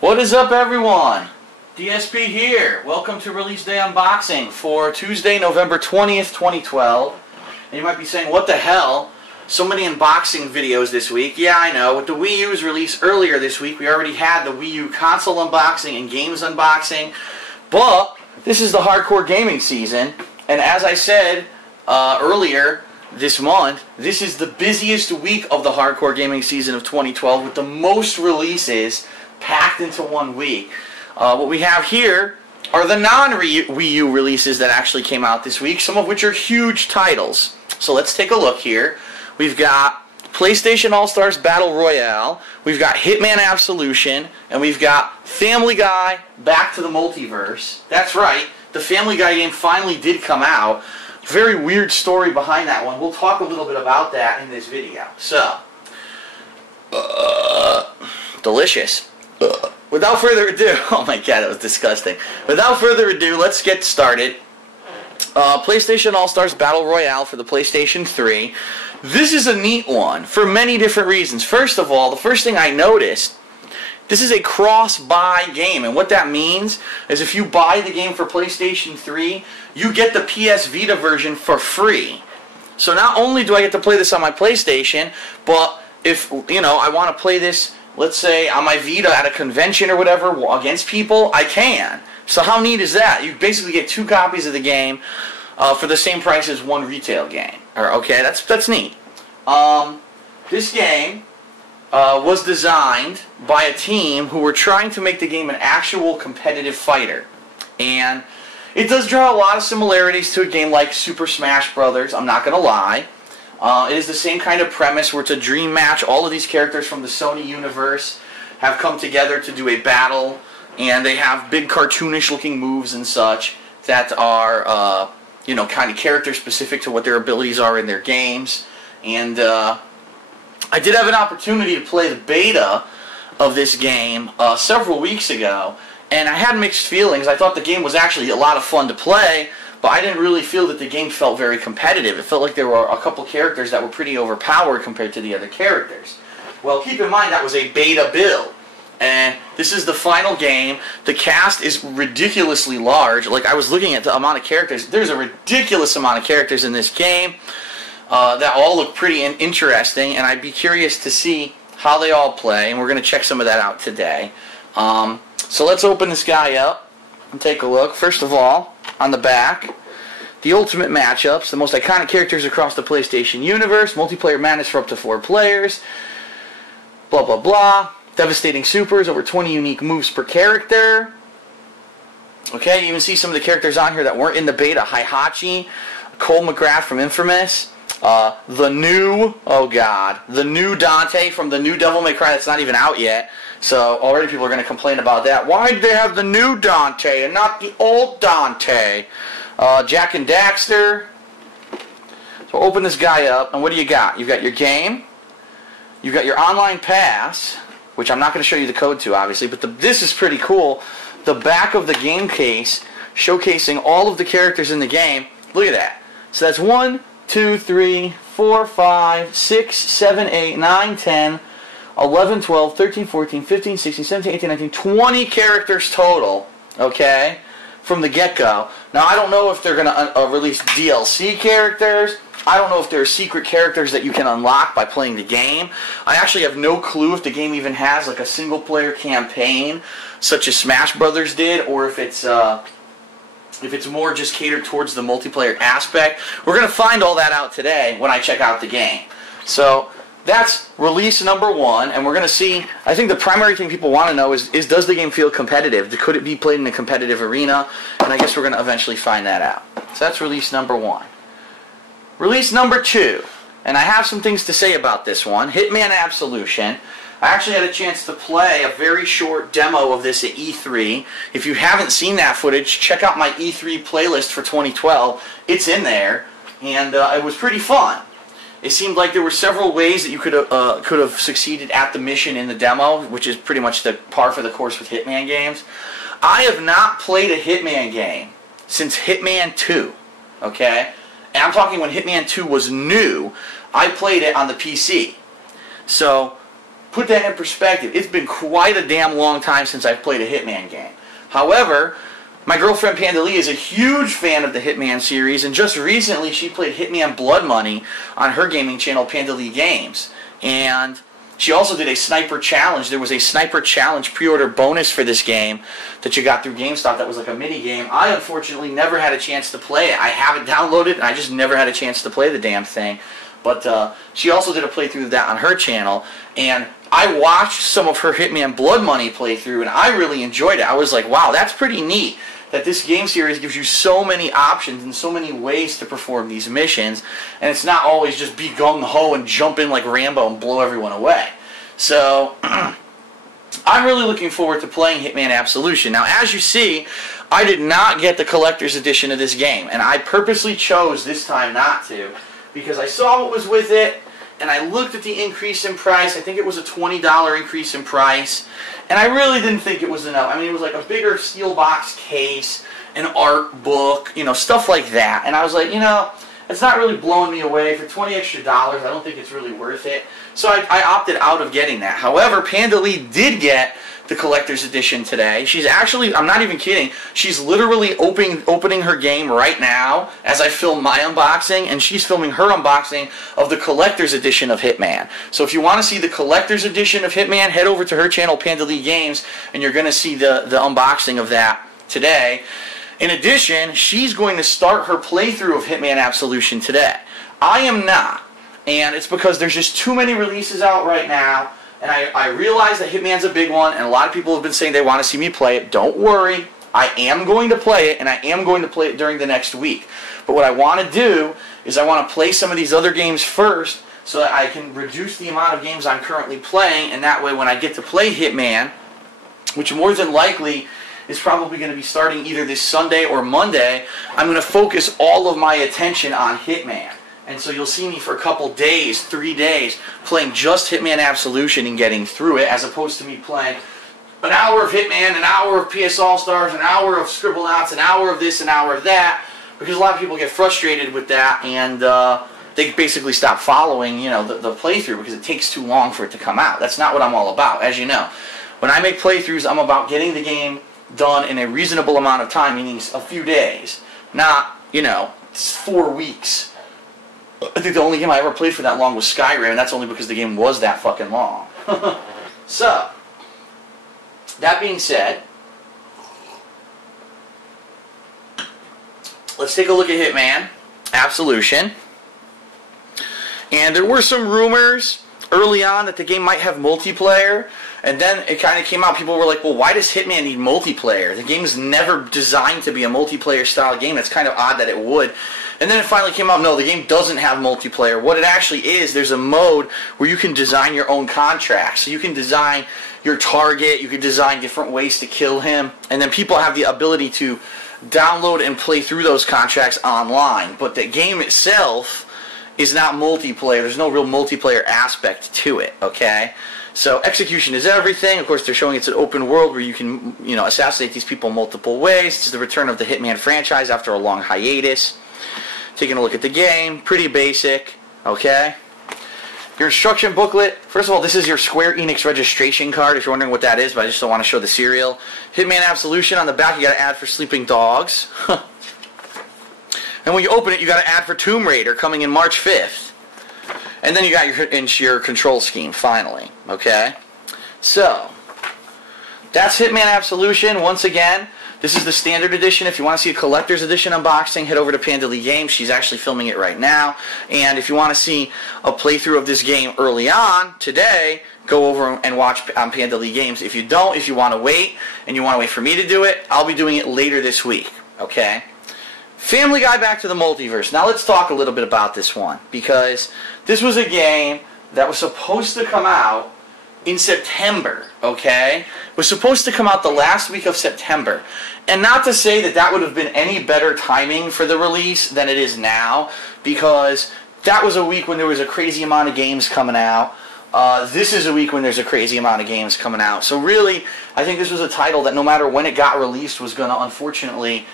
What is up, everyone? DSP here. Welcome to Release Day Unboxing for Tuesday, November 20th, 2012. And you might be saying, what the hell? So many unboxing videos this week. Yeah, I know. With the Wii U's release earlier this week, we already had the Wii U console unboxing and games unboxing. But this is the hardcore gaming season. And as I said earlier this month, this is the busiest week of the hardcore gaming season of 2012 with the most releases packed into 1 week. What we have here are the non-Wii U releases that actually came out this week, some of which are huge titles. So let's take a look here. We've got PlayStation All-Stars Battle Royale, we've got Hitman Absolution, and we've got Family Guy Back to the Multiverse. That's right, the Family Guy game finally did come out. Very weird story behind that one. We'll talk a little bit about that in this video. So, delicious. Without further ado, oh my god, that was disgusting. Without further ado, let's get started. PlayStation All-Stars Battle Royale for the PlayStation 3. This is a neat one for many different reasons. First of all, the first thing I noticed, this is a cross-buy game, and what that means is if you buy the game for PlayStation 3, you get the PS Vita version for free. So not only do I get to play this on my PlayStation, but if, you know, I want to play this, let's say, on my Vita at a convention or whatever against people, I can. So how neat is that? You basically get 2 copies of the game for the same price as one retail game. Okay, that's neat. This game was designed by a team who were trying to make the game an actual competitive fighter. And it does draw a lot of similarities to a game like Super Smash Bros., I'm not going to lie. It is the same kind of premise where it's a dream match. All of these characters from the Sony universe have come together to do a battle, and they have big cartoonish looking moves and such that are, you know, kind of character specific to what their abilities are in their games. And I did have an opportunity to play the beta of this game several weeks ago, and I had mixed feelings. I thought the game was actually a lot of fun to play, but I didn't really feel that the game felt very competitive. It felt like there were a couple characters that were pretty overpowered compared to the other characters. Well, keep in mind that was a beta build, and this is the final game. The cast is ridiculously large. Like, I was looking at the amount of characters. There's a ridiculous amount of characters in this game that all look pretty interesting, and I'd be curious to see how they all play, and we're going to check some of that out today. So let's open this guy up and take a look. First of all, on the back, the ultimate matchups, the most iconic characters across the PlayStation universe, multiplayer madness for up to 4 players, blah blah blah, devastating supers, over 20 unique moves per character. Okay, you even see some of the characters on here that weren't in the beta. Heihachi, Cole McGrath from Infamous, the new Dante from the new Devil May Cry that's not even out yet. So already people are going to complain about that. Why did they have the new Dante and not the old Dante? Jack and Daxter. So open this guy up, and what do you got? You've got your game. You've got your online pass, which I'm not going to show you the code to, obviously, but this is pretty cool. The back of the game case showcasing all of the characters in the game. Look at that. So that's 1, 2, 3, 4, 5, 6, 7, 8, 9, 10, 11, 12, 13, 14, 15, 16, 17, 18, 19, 20 characters total, okay, from the get-go. Now, I don't know if they're going to release DLC characters. I don't know if there are secret characters that you can unlock by playing the game. I actually have no clue if the game even has like a single-player campaign, such as Smash Brothers did, or if it's more just catered towards the multiplayer aspect. We're going to find all that out today when I check out the game. So that's release number 1, and we're going to see, I think the primary thing people want to know is does the game feel competitive? Could it be played in a competitive arena? And I guess we're going to eventually find that out. So that's release number 1. Release number 2, and I have some things to say about this one, Hitman Absolution. I actually had a chance to play a very short demo of this at E3. If you haven't seen that footage, check out my E3 playlist for 2012. It's in there, and it was pretty fun. It seemed like there were several ways that you could have succeeded at the mission in the demo, which is pretty much the par for the course with Hitman games. I have not played a Hitman game since Hitman 2, okay? And I'm talking when Hitman 2 was new. I played it on the PC. So put that in perspective, it's been quite a damn long time since I've played a Hitman game. However, my girlfriend Panda Lee is a huge fan of the Hitman series, and just recently she played Hitman Blood Money on her gaming channel, Panda Lee Games. And she also did a Sniper Challenge. There was a Sniper Challenge pre-order bonus for this game that you got through GameStop that was like a mini game. I unfortunately never had a chance to play it. I have it downloaded, and I just never had a chance to play the damn thing. But she also did a playthrough of that on her channel, and I watched some of her Hitman Blood Money playthrough, and I really enjoyed it. I was like, wow, that's pretty neat that this game series gives you so many options and so many ways to perform these missions, and it's not always just be gung-ho and jump in like Rambo and blow everyone away. So, I'm really looking forward to playing Hitman Absolution. Now, as you see, I did not get the collector's edition of this game, and I purposely chose this time not to, because I saw what was with it, and I looked at the increase in price. I think it was a $20 increase in price, and I really didn't think it was enough. I mean, it was like a bigger steel box case, an art book, you know, stuff like that. And I was like, you know, it's not really blowing me away. For $20 extra, I don't think it's really worth it. So I opted out of getting that. However, Panda Lee did get the collector's edition today. She's actually, I'm not even kidding, she's literally opening her game right now as I film my unboxing, and she's filming her unboxing of the collector's edition of Hitman. So if you want to see the collector's edition of Hitman, head over to her channel, Panda Lee Games, and you're going to see the unboxing of that today. In addition, she's going to start her playthrough of Hitman Absolution today. I am not, and it's because there's just too many releases out right now. And I realize that Hitman's a big one, and a lot of people have been saying they want to see me play it. Don't worry. I am going to play it, and I am going to play it during the next week. But what I want to do is I want to play some of these other games first so that I can reduce the amount of games I'm currently playing, and that way when I get to play Hitman, which more than likely is probably going to be starting either this Sunday or Monday, I'm going to focus all of my attention on Hitman. And so you'll see me for a couple days, 3 days, playing just Hitman Absolution and getting through it, as opposed to me playing an hour of Hitman, an hour of PS Allstars, an hour of Scribblenauts, an hour of this, an hour of that, because a lot of people get frustrated with that, and they basically stop following, you know, the playthrough because it takes too long for it to come out. That's not what I'm all about, as you know. When I make playthroughs, I'm about getting the game done in a reasonable amount of time, meaning a few days, not, you know, 4 weeks. I think the only game I ever played for that long was Skyrim, and that's only because the game was that fucking long. So, that being said, let's take a look at Hitman Absolution. And there were some rumors early on that the game might have multiplayer, and then it kind of came out. People were like, well, why does Hitman need multiplayer? The game's never designed to be a multiplayer style game. It's kind of odd that it would. And then it finally came out, no, the game doesn't have multiplayer. What it actually is, there's a mode where you can design your own contracts. So you can design your target, you can design different ways to kill him, and then people have the ability to download and play through those contracts online. But the game itself is not multiplayer. There's no real multiplayer aspect to it, okay? So execution is everything. Of course, they're showing it's an open world where you can, you know, assassinate these people multiple ways. It's the return of the Hitman franchise after a long hiatus. Taking a look at the game, pretty basic, okay? Your instruction booklet, first of all, this is your Square Enix registration card, if you're wondering what that is, but I just don't want to show the serial. Hitman Absolution, on the back you got to add for Sleeping Dogs. And when you open it, you got to add for Tomb Raider, coming in March 5th. And then you got your control scheme, finally, okay? So, that's Hitman Absolution, once again. This is the standard edition. If you want to see a collector's edition unboxing, head over to Panda Lee Games. She's actually filming it right now. And if you want to see a playthrough of this game early on, today, go over and watch on Panda Lee Games. If you don't, if you want to wait, and you want to wait for me to do it, I'll be doing it later this week. Okay? Family Guy Back to the Multiverse. Now let's talk a little bit about this one, because this was a game that was supposed to come out in September, okay? It was supposed to come out the last week of September. And not to say that that would have been any better timing for the release than it is now, because that was a week when there was a crazy amount of games coming out. This is a week when there's a crazy amount of games coming out. So really, I think this was a title that no matter when it got released was going to unfortunately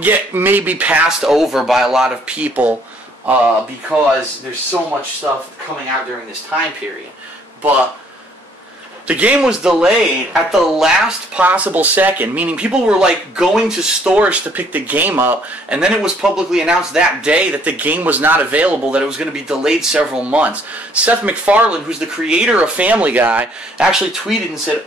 get maybe passed over by a lot of people because there's so much stuff coming out during this time period. but the game was delayed at the last possible second, meaning people were like going to stores to pick the game up, and then it was publicly announced that day that the game was not available, that it was going to be delayed several months. Seth MacFarlane, who's the creator of Family Guy, actually tweeted and said,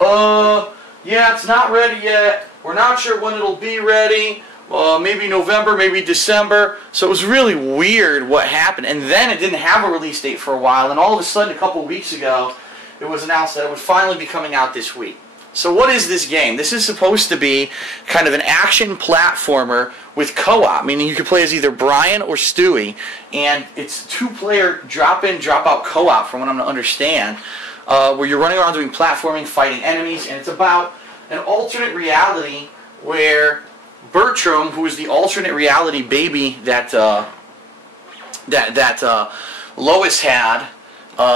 yeah, it's not ready yet. We're not sure when it'll be ready. Maybe November, maybe December. So it was really weird what happened. And then it didn't have a release date for a while, and all of a sudden, a couple weeks ago, it was announced that it would finally be coming out this week. So what is this game? This is supposed to be kind of an action platformer with co-op, meaning you can play as either Brian or Stewie, and it's two-player drop-in, drop-out co-op from what I'm going to understand, where you're running around doing platforming, fighting enemies, and it's about an alternate reality where Bertram, who is the alternate reality baby that Lois had,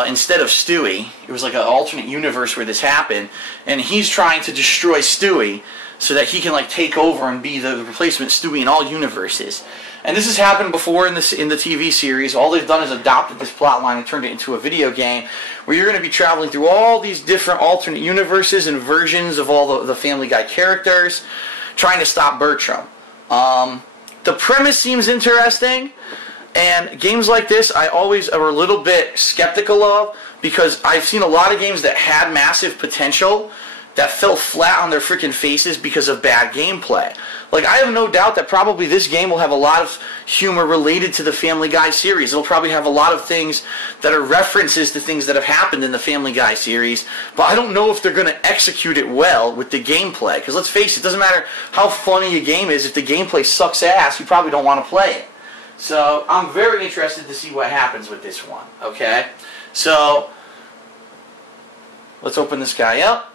instead of Stewie. It was like an alternate universe where this happened, and he's trying to destroy Stewie so that he can like take over and be the replacement Stewie in all universes. And this has happened before in the TV series. All they've done is adopted this plot line and turned it into a video game where you're going to be traveling through all these different alternate universes and versions of all the Family Guy characters, trying to stop Bertram. The premise seems interesting. And games like this, I always are a little bit skeptical of, because I've seen a lot of games that had massive potential that fell flat on their freaking faces because of bad gameplay. Like, I have no doubt that probably this game will have a lot of humor related to the Family Guy series. It'll probably have a lot of things that are references to things that have happened in the Family Guy series, but I don't know if they're going to execute it well with the gameplay. Because let's face it, it doesn't matter how funny a game is, if the gameplay sucks ass, you probably don't want to play it. So I'm very interested to see what happens with this one, okay? So let's open this guy up.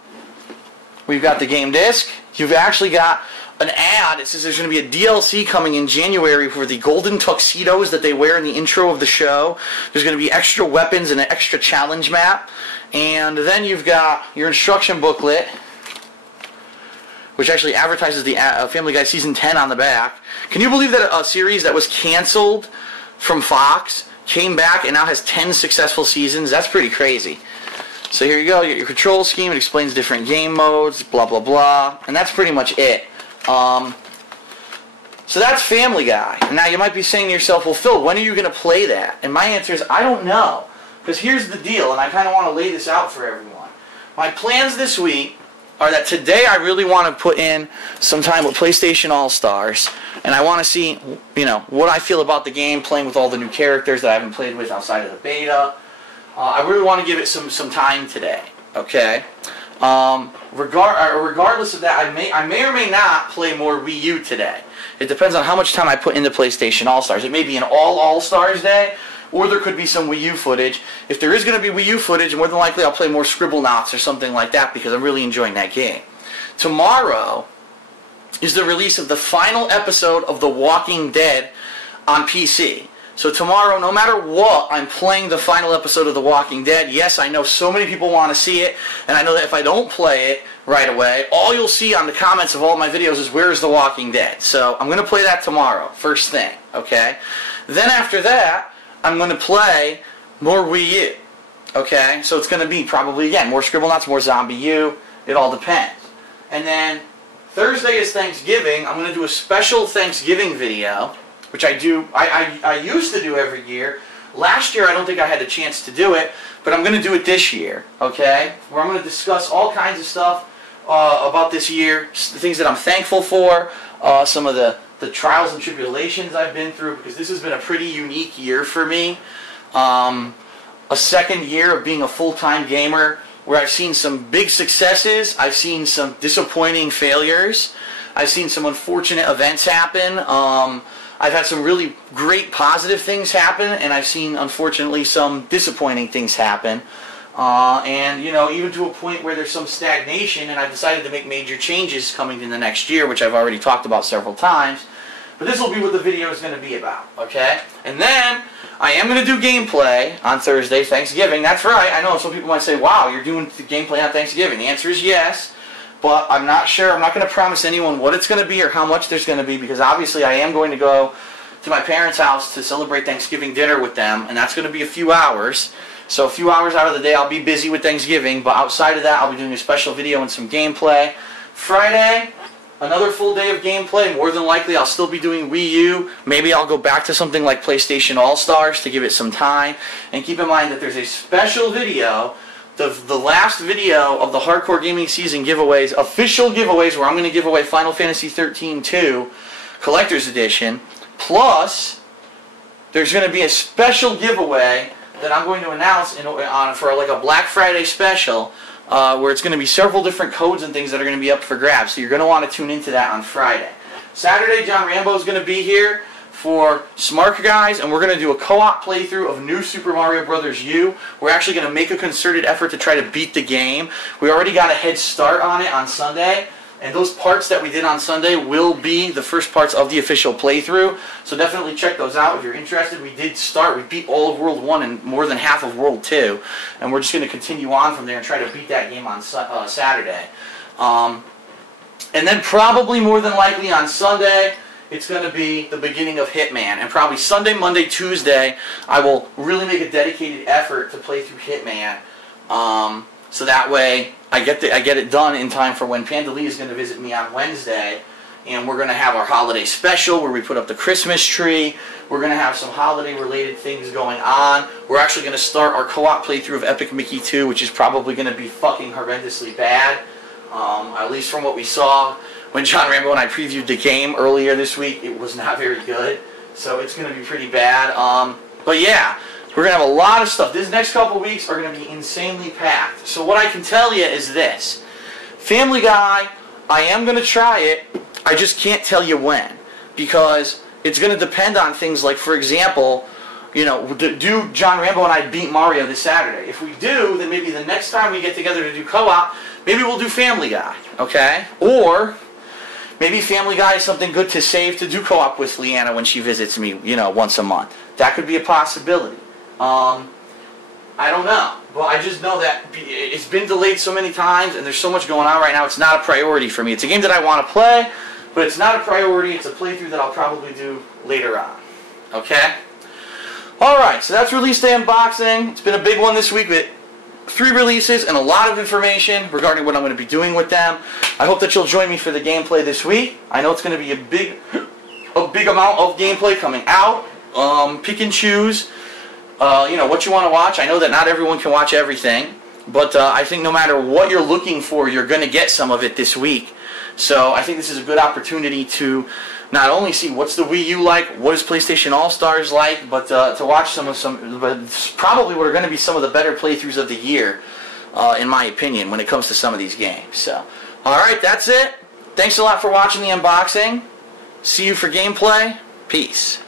We've got the game disc. You've actually got an ad. It says there's going to be a DLC coming in January for the golden tuxedos that they wear in the intro of the show. There's going to be extra weapons and an extra challenge map. And then you've got your instruction booklet, which actually advertises the Family Guy Season 10 on the back. Can you believe that a series that was canceled from Fox came back and now has 10 successful seasons? That's pretty crazy. So here you go, you get your control scheme. It explains different game modes, blah, blah, blah. And that's pretty much it. So that's Family Guy. Now you might be saying to yourself, well, Phil, when are you going to play that? And my answer is, I don't know. Because here's the deal, and I kind of want to lay this out for everyone. My plans this week are that today I really want to put in some time with PlayStation All-Stars, and I want to see, you know, what I feel about the game, playing with all the new characters that I haven't played with outside of the beta. I really want to give it some time today, okay? Regardless of that, I may or may not play more Wii U today. It depends on how much time I put into PlayStation All-Stars. It may be an All-Stars day, or there could be some Wii U footage. If there is going to be Wii U footage, more than likely I'll play more Scribblenauts or something like that, because I'm really enjoying that game. Tomorrow is the release of the final episode of The Walking Dead on PC. So tomorrow, no matter what, I'm playing the final episode of The Walking Dead. Yes, I know so many people want to see it, and I know that if I don't play it right away, all you'll see on the comments of all my videos is, where's The Walking Dead? So I'm going to play that tomorrow, first thing, okay? Then after that, I'm going to play more Wii U, okay? So it's going to be probably, again, more Scribblenauts, more Zombie U. It all depends. And then Thursday is Thanksgiving. I'm going to do a special Thanksgiving video, which I used to do every year. Last year, I don't think I had a chance to do it, but I'm going to do it this year, okay? Where I'm going to discuss all kinds of stuff about this year, the things that I'm thankful for, some of the trials and tribulations I've been through, because this has been a pretty unique year for me. A second year of being a full-time gamer, where I've seen some big successes, I've seen some disappointing failures, I've seen some unfortunate events happen, I've had some really great positive things happen, and I've seen, unfortunately, some disappointing things happen. And, you know, even to a point where there's some stagnation, and I've decided to make major changes coming in the next year, which I've already talked about several times. But this will be what the video is going to be about, okay? And then, I am going to do gameplay on Thursday, Thanksgiving. That's right. I know some people might say, wow, you're doing the gameplay on Thanksgiving. The answer is yes. But I'm not sure. I'm not going to promise anyone what it's going to be or how much there's going to be, because obviously I am going to go to my parents' house to celebrate Thanksgiving dinner with them, and that's going to be a few hours. So a few hours out of the day I'll be busy with Thanksgiving, but outside of that I'll be doing a special video and some gameplay. Friday, another full day of gameplay. More than likely I'll still be doing Wii U. Maybe I'll go back to something like PlayStation All-Stars to give it some time. And keep in mind that there's a special video, the last video of the Hardcore Gaming Season giveaways, official giveaways, where I'm going to give away Final Fantasy 13-2 Collector's Edition. Plus, there's going to be a special giveaway that I'm going to announce for like a Black Friday special, where it's going to be several different codes and things that are going to be up for grabs. So you're going to want to tune into that on Friday. Saturday, John Rambo is going to be here for Smart Guys, and we're going to do a co-op playthrough of New Super Mario Bros. U. We're actually going to make a concerted effort to try to beat the game. We already got a head start on it on Sunday, and those parts that we did on Sunday will be the first parts of the official playthrough. So definitely check those out if you're interested. We beat all of World 1 and more than half of World 2, and we're just going to continue on from there and try to beat that game on Saturday. And then probably more than likely on Sunday, it's going to be the beginning of Hitman. And probably Sunday, Monday, Tuesday, I will really make a dedicated effort to play through Hitman. So that way, I get it done in time for when Pandali is going to visit me on Wednesday. And we're going to have our holiday special where we put up the Christmas tree. We're going to have some holiday-related things going on. We're actually going to start our co-op playthrough of Epic Mickey 2, which is probably going to be fucking horrendously bad. At least from what we saw when John Rambo and I previewed the game earlier this week, it was not very good. So it's going to be pretty bad. But yeah, we're going to have a lot of stuff. These next couple weeks are going to be insanely packed. So what I can tell you is this. Family Guy, I am going to try it. I just can't tell you when. Because it's going to depend on things like, for example, you know, do John Rambo and I beat Mario this Saturday? If we do, then maybe the next time we get together to do co-op, maybe we'll do Family Guy, okay? Or maybe Family Guy is something good to save to do co-op with Leanna when she visits me, you know, once a month. That could be a possibility. I don't know. Well, I just know that it's been delayed so many times and there's so much going on right now, it's not a priority for me. It's a game that I want to play, but it's not a priority. It's a playthrough that I'll probably do later on. Okay? Alright, so that's release day unboxing. It's been a big one this week with 3 releases and a lot of information regarding what I'm going to be doing with them. I hope that you'll join me for the gameplay this week. I know it's going to be a big amount of gameplay coming out. Pick and choose, you know, what you want to watch. I know that not everyone can watch everything, but I think no matter what you're looking for, you're going to get some of it this week. So I think this is a good opportunity to not only see what's the Wii U like, what is PlayStation All-Stars like, but to watch probably what are going to be some of the better playthroughs of the year, in my opinion, when it comes to some of these games. So, alright, that's it. Thanks a lot for watching the unboxing. See you for gameplay. Peace.